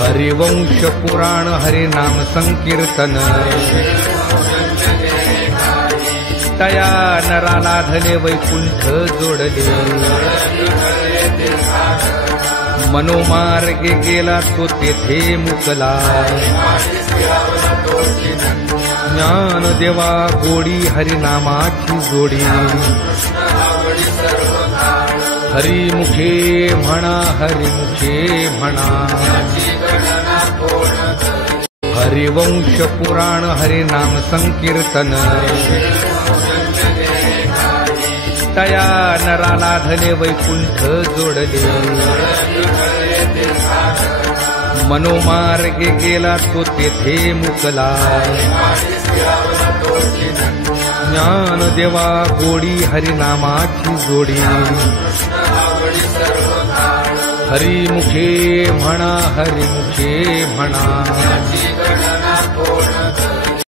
हरिवंश पुराण हरिनाम संकीर्तन तया नराला धने वैकुंठ जोडले मनोमार्गे गेला तो तेथे मुकला ज्ञान देवा गोडी हरिनामाची जोडी हरिमुखे म्हणा हरिमुखे म्हणा हरिवंश पुराण हरिनाम संकीर्तन तया नराला धने वैकुंठ जोडले मनोमार्गे गेला तो तेथे मुकला ज्ञान देवा गोडी हरिनामाची जोडी हरिमुखे म्हणा हरिमुखे म्हणा